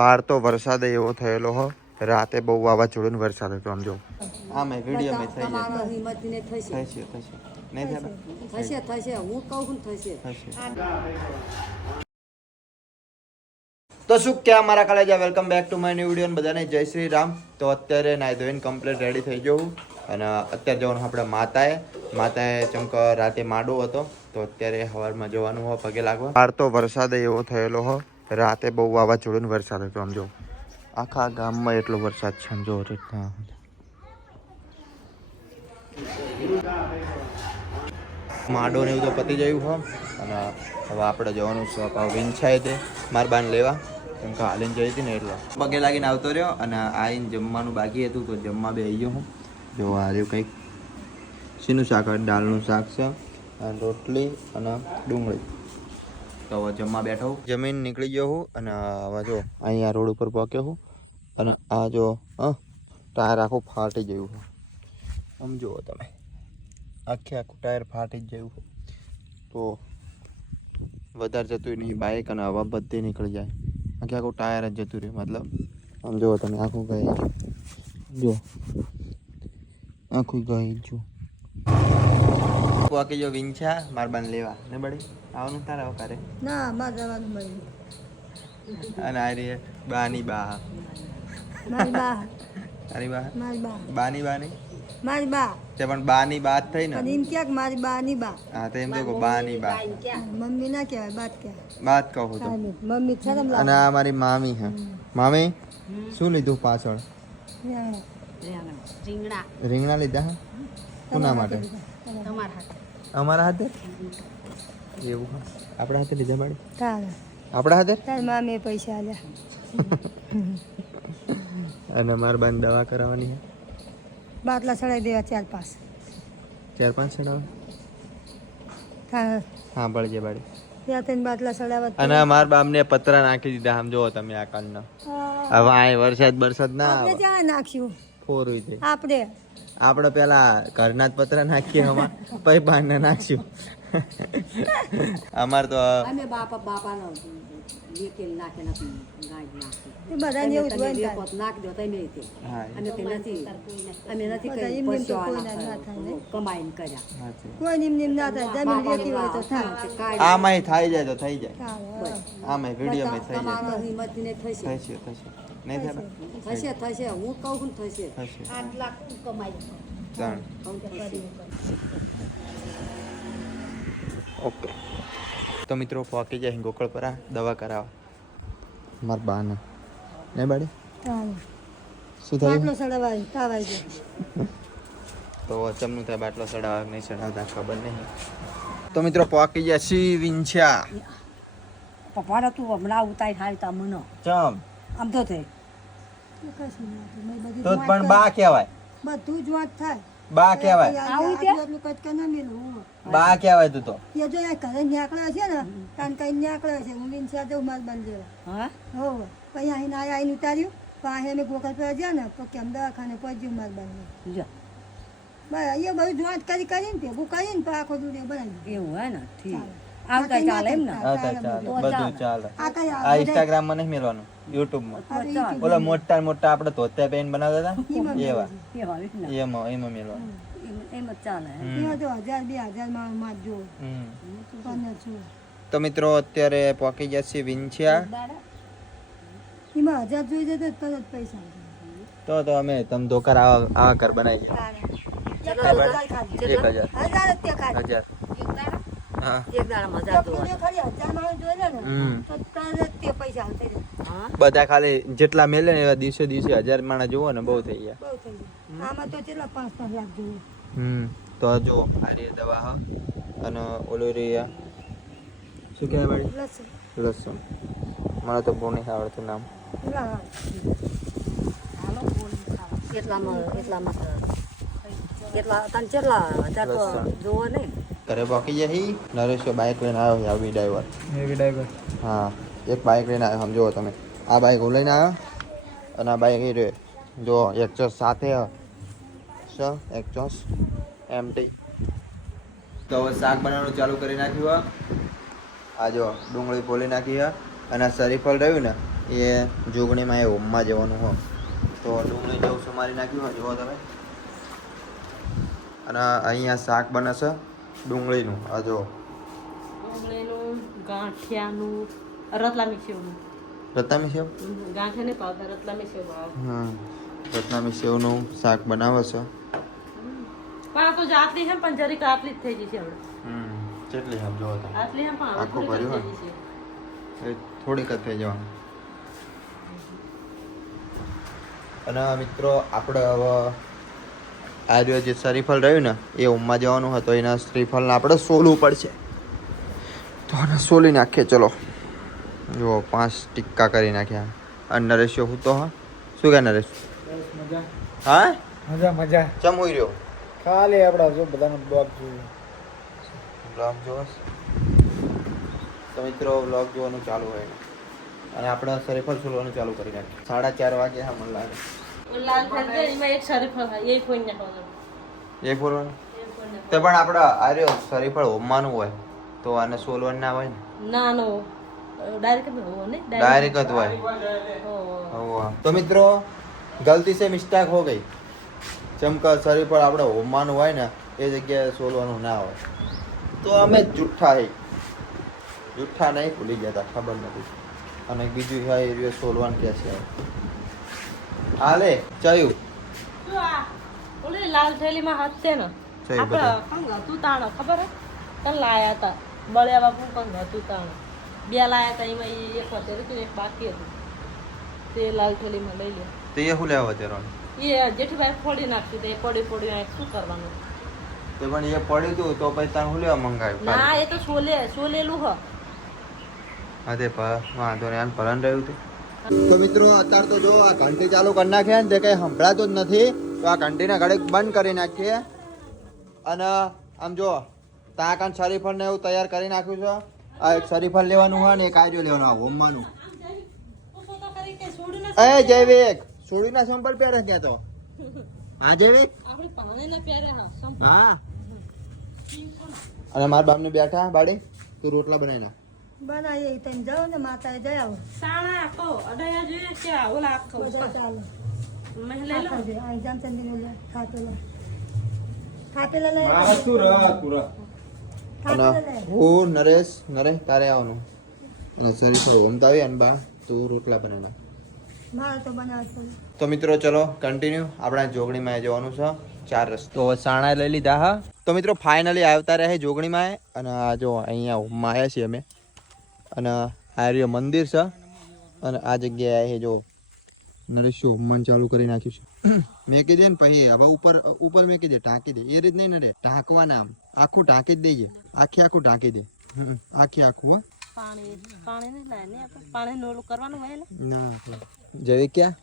બહાર તો વરસાદ એવો થયેલો હો, રાતે બહુ વાવાઝોડું વરસાદ હતો. આમ જો આમ વિડીયો મેં થઈ જાય થશે નહીં થશે હું કહું છું થશે. તો શું ક્યાં મારા કલેજા, welcome back to my new video. બધાને જય શ્રી રામ. તો અત્યારે નાઈ ધોઈને કમ્પ્લીટ રેડી થઈ જવું અને અત્યારે જવાનું આપણે માતાએ ચમક રાતે માડો હતો તો અત્યારે સવારમાં જવાનું હોય પગે લાગવા. બહાર તો વરસાદ એવો થયેલો હો, રાતે બહુ વાવાઝોડું વરસાદ હતો. આમ જો આખા ગામમાં એટલો વરસાદ છે. આમ જો રીતના માડો ને એવું તો પતી ગયું હોય અને હવે આપણે જવાનું છે વિંછાય તે માર બાન લેવા, કેમ કે હાલીને જઈ હતી ને એટલે પગે લાગીને આવતો રહ્યો અને આવીને જમવાનું બાકી હતું તો જમવા બે ગયો હું. જો આ રહ્યું કંઈક શીનું શાક, દાળનું શાક છે અને રોટલી અને ડુંગળી. તો હવે જમવા બેઠો હું, જમીન નીકળી ગયો હું અને હવે જો અહીંયા રોડ ઉપર પહોંચ્યો હું અને આ જો ટાયર આખું ફાટી ગયું છે. આમ જુઓ તમે, આખું ટાયર ફાટી જ ગયું તો વધારે જતું નહીં બાઇક અને હવા બધી નીકળી જાય. આખું ટાયર જ જતું રહ્યું, મતલબ આમ જુઓ તમે આખું ગઈ જો આખું ગઈ જો વાકી જો વિંછા માર બાન લેવા ને બડી આવવાનું તારા વકારે ના માર જવાનું મળી અને આ રે બાની બા મારી બા તારી બા મારી બા બાની બાની મારી બા તે પણ બાની બાત થઈ ને એમ ક્યાંક મારી બાની બા. હા તો એમ તો બાની બા મમ્મી ના કહેવાય બાત કહેવાય. બાત કહું તો મમ્મી શરમ લાગે. અને આ મારી મામી હે. મામી શું લીધું પાછળ? રીંગણા લીધા હે? કોના માટે? અમારા હાથે એવું હા, આપણા હાથે લીધા બાળી આપણા હાથે તાર મામી પૈસા આલ્યા. અને માર બાન દવા કરાવવાની છે, બાટલા ચડાવી દેવા 4-5 ચડાવવા. હા બળજે બાળી ત્યાં ત્રણ બાટલા ચડાવવા. અને માર બામને પતરા નાખી દીધા. આમ જોવો તમે આ કાલનો. હવે આ વરસાદ ના આપણે ક્યાં નાખ્યું ફોરવી છે. આપણે પેલા ઘરના જ પતરા નાખીએ હમણાં પછી બાને નાખ્યું. અમાર તો એ બધાને એવું જ હોય ને કોઈ નિમ ના થાય. જમીન લેતી હોય તો થાય. આમાંય થાય જાય તો થઈ જાય. આમાંય વિડીયોમાં થઈ જાય. થશે નહીં થશે હું કહું છું થશે. ઓકે તો મિત્રો પહોંચી જાય ગોકળપરા દવા કરાવવા માર બાને ને બાડી શું થયું? બાટલો ચડાવાય તાવાય છે તો ચમનું થાય બાટલો ચડાવવા નહીં ચડાવતા ખબર નહીં. તો મિત્રો પહોંચી ગયા સી વિંછા. પપ્પા તું હમણાં ઉતારી થાય તા મનો ચમ આમ તો થઈ તો પણ બા કહેવાય. બધું જ વાત થાય. બા કહેવાય. બા કહેવાય તું તો. એ જો આ ઘરે નીકળ્યો છે ને તાન કઈ નીકળ્યો છે હું વિંછા જઉં માર બંધ હા હો પછી અહીં આવીને ઉતાર્યું પણ અહીં અમે ગોકળ પર ગયા ને તો કેમ દવાખાને પહોંચ્યું માર બંધ બસ એ બધું જોત કરીને ભેગું કરીને તો આખો દૂધ બનાવી એવું હે ને ઠીક આવતા ચાલે એમ ને બધું ચાલે. આ ઇન્સ્ટાગ્રામ માં નહીં મેળવાનું, યુટ્યુબ માં. ઓલા મોટા આપણે ધોતા પેન બનાવતા હતા એવા એમાં મેળવાનું. તો મિત્રો અત્યારે પોકી ગયા છે વિંછિયા. એમાં 1000 જોઈ જતો તરત પૈસા તો અમે તમે ધોકાર આવા ઘર બનાવી ગયા 1000. બધા ખાલી જેટલા મેલે ને એવા દિવસે 1000 માણસ જોવો ને બહુ થઈ ગયા. આમાં તો કેટલા 5-5 લાખ જોવે. તો જો આ રે દવા હ અને ઓલો રે શું કહેવાય બાળી? લસણ. મને તો બહુ નહીં આવડતું નામ. ઘરે બાકી જાય નરેશ બાઇક લઈને આવ્યો. Heavy driver. હા એક બાઇક લઈને આવ્યો. સમજો તમે આ બાઇક હું લઈને આવ્યો અને આ બાઇક એ રે જો 107 એમટી. તો હવે શાક બનાવવાનું ચાલુ કરી નાખ્યું. આ જો ડુંગળી ફોલી નાખી અને શરીફળ રહ્યું ને એ જોગણીમાં એ હોમમાં જવાનું હોય તો ડુંગળી જેવું સમારી નાખ્યું હોય જુઓ તમે. અને અહીંયા શાક બને છે ડુંગળીનું. આ જો ડુંગળીનું, ગાંઠિયાનું, રતલામી સેવનું. રતામી સેવ. ગાંઠિયા નહીં ભાવતા, રતલામી સેવ ભાવે. રત્નામી સેવનું શાક બનાવે છે. પણ આ તો જાતલી છે પણ જરીક આટલી જ થઈ જશે હવે. કેટલી આમ જોવો તમે. આટલી છે પણ આખું હવે ભર્યું થોડીક જ થઈ જશે. એ થોડીક જ થઈ જવાનું. અને મિત્રો આપણે હવે આ જે શરીફળ રહ્યું ને એ ઉમમાં જવાનું હતું એના શ્રીફળને આપણે સોલવું પડશે તો આને સોલી નાખીએ. ચલો જુઓ 5 ટીક્કા કરી નાખ્યા. અને નરેશ હું તો હા શું કહે નરેશ? હા મજા ચમ હોઈ રહ્યો ખાલી આપડા જો બધાનો બ્લોગ જોયું. બ્લોગ જોવા તો મિત્રો બ્લોગ જોવાનું ચાલુ હોય ને અને આપણે શરીફળ સોલવાનું ચાલુ કરી નાખીએ. 4:30 વાગે હા મને લાગે. લાલ થઈ જાય એમાં એક શરીફળ હોય એ ફોઈ નાખવાનું. એક બોલવાનું તો પણ આપણે આ રહ્યો શરીફળ હોમવાનું હોય તો આને સોલવાનું ના હોય ને. ના નો ડાયરેક્ટ હો ને डायरेक्ट જ હોય. તો મિત્રો ગલતી से मिस्टेक हो गई. ચમકા શરીફળ આપણે હોમવાનું હોય ને એ જગ્યાએ સોલવાનું ના હોય તો અમે જુઠ્ઠા નહીં ભૂલી ગયા હતા ખબર નથી. અને બીજું હા એ સોલવાનું કે છે હાલે ચાયું શું આ ઓલી લાલ થેલીમાં હાથ છે ને છે એ આપણે કંગ હતું તાણ ખબર હે કન લાયા હતા બળ્યા બાપુ કંગ હતું તાણ 2 લાયા હતા એમાં એક હતું એક બાકી હતું તે લાલ થેલીમાં લઈ લે. તો એ શું લેવા અત્યારે એ જેઠીભાઈ ફોડી નાખ્યું તે પડ્યું શું કરવાનું. તો પણ એ પડ્યું હતું તો પછી તાર શું લેવા મંગાવ્યું ના એ તો સોલેલું હ. હા તે વાંધો નહીં આને ભરણ રહ્યું હતું. તો મિત્રો અત્યારે તો જો આ ઘંટી ચાલુ કરી નાખ્યા ને તે કંઈ સંભળાતું જ નથી તો આ ઘંટીને ઘડીક બંધ કરી નાખીએ. અને આમ જો તાકાન શરીફળ ને એવું તૈયાર કરી નાખ્યું છે. આ એક શરીફળ લેવાનું હોય ને એક આર્યો લેવાનું આ હોમવાનું. એ જૈવિક છોડીના સંપલ પહેરે ક્યાં તો હા જૈવિક આપણે પાણીના પહેરે હા હા. અને મારા બાપને બેઠા બાડી તું રોટલા બનાવી નાખ. બનાવીએ તમે જાઓ ને માતાએ જઈ આવો સાણા આખો અડાયા જોઈએ કે ઓલા આખો બધા ચાલે મેં લઈ લો આખા છે આ જામચંદીનો લે ખાટેલા લઈ અને હું નરેશ તારે આવવાનું અને શરીફળ હોમતાવી અને બા તું રોટલા બનાવી નાખ. મારે તો બનાવે છે. તો મિત્રો ચલો કન્ટિન્યુ આપણા જોગણીમાં જવાનું છે 4 રસ્તા. તો સાણા લઈ લીધા હા. તો મિત્રો ફાઇનલી આવતા રહ્યા જોગણીમાં અને આ જો અહીંયા હોમમાં આવ્યા છીએ અમે અને આ રહ્યો મંદિર છે અને આ જગ્યાએ જો નરેશ હોમવાનું ચાલુ કરી નાખ્યું છે. મેકી દે ને પછી હવે ઉપર મેકી દે ઢાંકી દે એ રીત નહીં નડે ઢાંકવાના આમ આખું ઢાંકી જ દઈએ આખું ઢાંકી દે આખું હો. પાણી નહીં લાય ને આપણે પાણી નોલું કરવાનું હોય ને ના જવી ક્યાં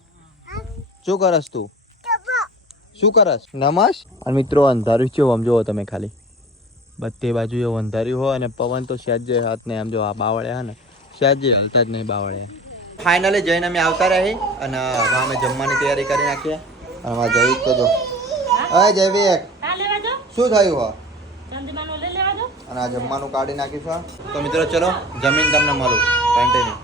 શું કરસ તું શું કરસ નમસ. અને મિત્રો અંધારું છે આમ જોવો તમે ખાલી બધી બાજુ એવું અંધાર્યું હોય અને પવન તો સહેજ હાથ ને આમ જો આ બાવળે હા ને સહેજ હલતા જ નહીં બાવળે. ફાઇનલી જઈને અમે આવતા રહી અને હવે અમે જમવાની તૈયારી કરી નાખીએ. અને અમારે જૈવિક તો જો હા જૈવિક હા લેવા જો શું થયું હો ચંદીમાનો લઈ લેવા જો અને આ જમવાનું કાઢી નાખ્યું છે. તો મિત્રો ચલો જમીન તમને મળું કન્ટિન્યુ.